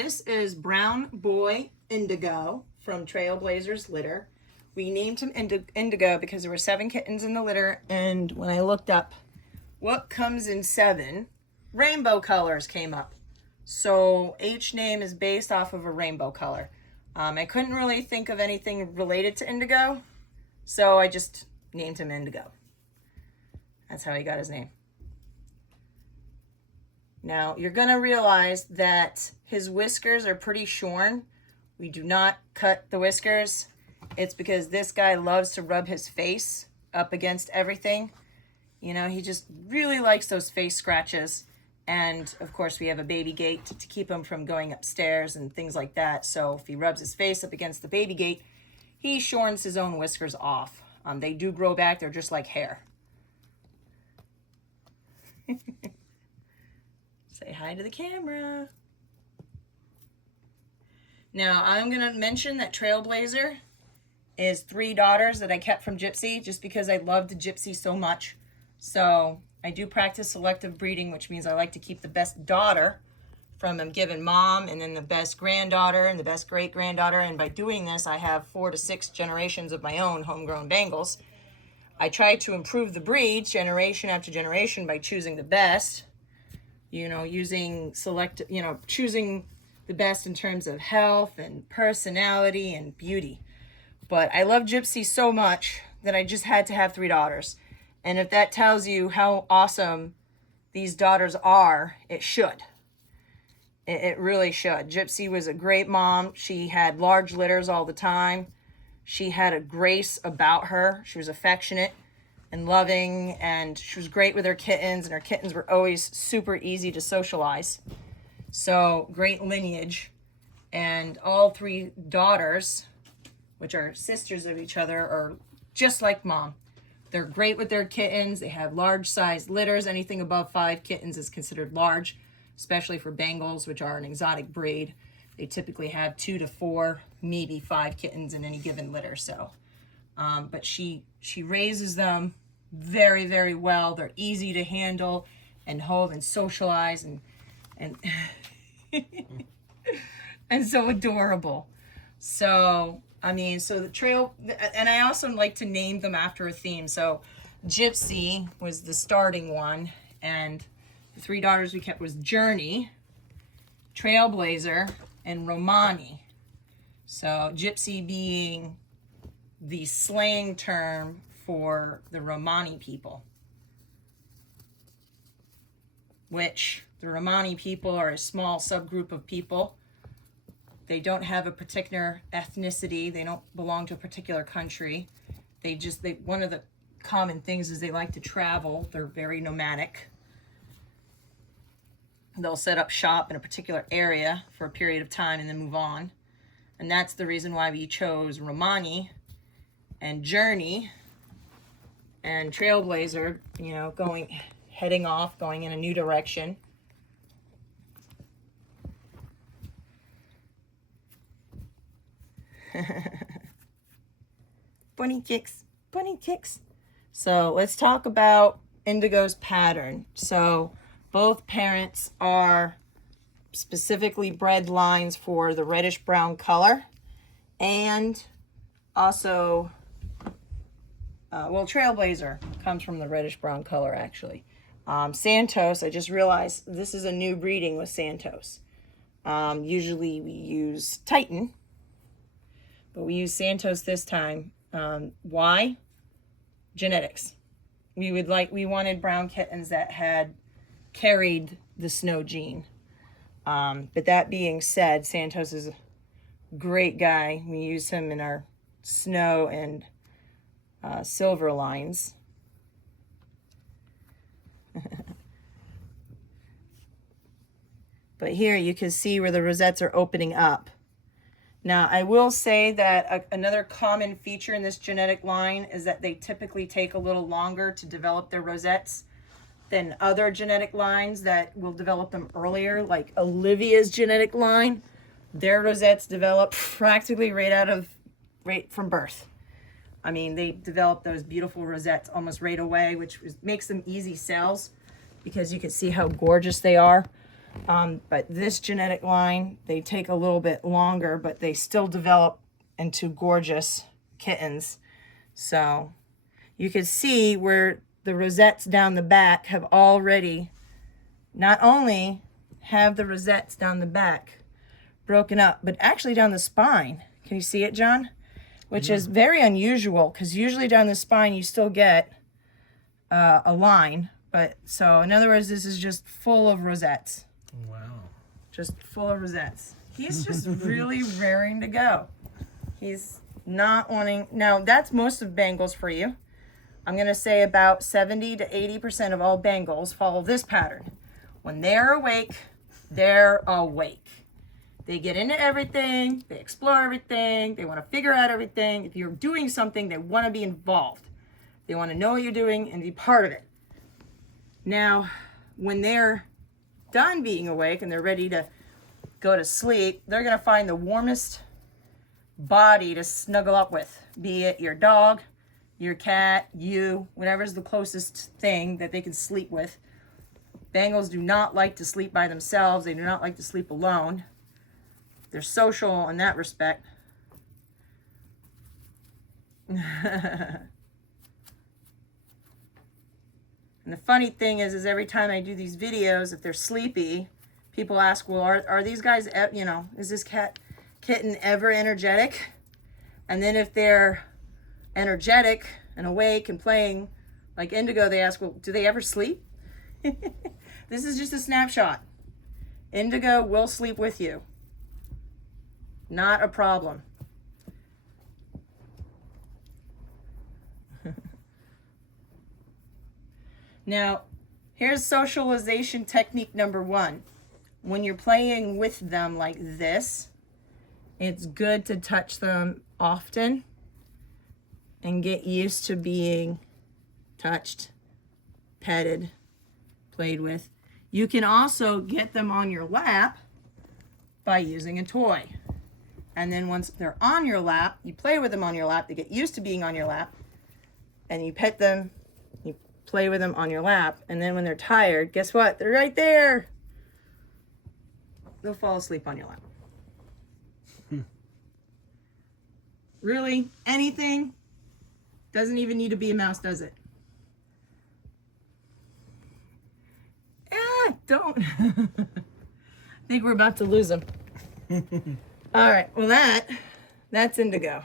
This is Brown Boy Indigo from Trailblazers litter. We named him Indigo because there were 7 kittens in the litter, and when I looked up what comes in 7, rainbow colors came up. So each name is based off of a rainbow color. I couldn't really think of anything related to Indigo, so I just named him Indigo. That's how he got his name. Now, you're going to realize that his whiskers are pretty shorn. We do not cut the whiskers. It's because this guy loves to rub his face up against everything. You know, he just really likes those face scratches. And, of course, we have a baby gate to keep him from going upstairs and things like that. So if he rubs his face up against the baby gate, he shorns his own whiskers off. They do grow back. They're just like hair. Say hi to the camera. Now, I'm going to mention that Trailblazer is 3 daughters that I kept from Gypsy just because I loved Gypsy so much. So I do practice selective breeding, which means I like to keep the best daughter from a given mom, and then the best granddaughter and the best great-granddaughter. And by doing this, I have 4 to 6 generations of my own homegrown Bengals. I try to improve the breeds generation after generation by choosing the best. You know, choosing the best in terms of health and personality and beauty. But I love Gypsy so much that I just had to have 3 daughters. And if that tells you how awesome these daughters are, it should. It really should. Gypsy was a great mom. She had large litters all the time. She had a grace about her. She was affectionate and loving, and she was great with her kittens, and her kittens were always super easy to socialize. So great lineage. And all 3 daughters, which are sisters of each other, are just like mom. They're great with their kittens. They have large sized litters. Anything above 5 kittens is considered large, especially for Bengals, which are an exotic breed. They typically have 2 to 4, maybe 5 kittens in any given litter. So but she raises them very, very well. They're easy to handle and hold and socialize and and so adorable. So I mean, so the trail, and I also like to name them after a theme. So Gypsy was the starting one, and the 3 daughters we kept was Journey, Trailblazer, and Romani. So Gypsy being the slang term for the Romani people, which the Romani people are a small subgroup of people. They don't have a particular ethnicity. They don't belong to a particular country. One of the common things is they like to travel. They're very nomadic. They'll set up shop in a particular area for a period of time and then move on. And that's the reason why we chose Romani and Journey and Trailblazer, you know, heading off, going in a new direction. Bunny kicks. So let's talk about Indigo's pattern. So both parents are specifically bred lines for the reddish brown color, and also Trailblazer comes from the reddish brown color actually. Santos, I just realized this is a new breeding with Santos. Usually we use Titan, but we use Santos this time. Why? Genetics. We wanted brown kittens that had carried the snow gene. But that being said, Santos is a great guy. We use him in our snow and silver lines. But here you can see where the rosettes are opening up. Now, I will say that another common feature in this genetic line is that they typically take a little longer to develop their rosettes than other genetic lines that will develop them earlier, like Olivia's genetic line. Their rosettes develop practically right from birth. I mean, they develop those beautiful rosettes almost right away, which makes them easy sells because you can see how gorgeous they are. But this genetic line, they take a little bit longer, but they still develop into gorgeous kittens. So you can see where the rosettes down the back have already, not only have the rosettes down the back broken up, but actually down the spine. Can you see it, John? Which is very unusual, because usually down the spine you still get a line. But so in other words, this is just full of rosettes. Wow. Just full of rosettes. He's just really raring to go. He's not wanting. Now that's most of Bengals for you. I'm going to say about 70 to 80% of all Bengals follow this pattern. When they're awake, they're awake. They get into everything. They explore everything. They want to figure out everything. If you're doing something, they want to be involved. They want to know what you're doing and be part of it. Now, when they're done being awake and they're ready to go to sleep, they're going to find the warmest body to snuggle up with, be it your dog, your cat, you, whatever's the closest thing that they can sleep with. Bengals do not like to sleep by themselves. They do not like to sleep alone. They're social in that respect. And the funny thing is every time I do these videos, if they're sleepy, people ask, well, are these guys, you know, is this kitten ever energetic? And then if they're energetic and awake and playing like Indigo, they ask, well, do they ever sleep? This is just a snapshot. Indigo will sleep with you. Not a problem. Now, here's socialization technique number 1. When you're playing with them like this, it's good to touch them often and get used to being touched, petted, played with. You can also get them on your lap by using a toy. And then once they're on your lap, you play with them on your lap. They get used to being on your lap. And you pet them, you play with them on your lap. And then when they're tired, guess what? They're right there. They'll fall asleep on your lap. Really? Anything? Doesn't even need to be a mouse, does it? Don't. I think we're about to lose them. All right. Well, that's Indigo.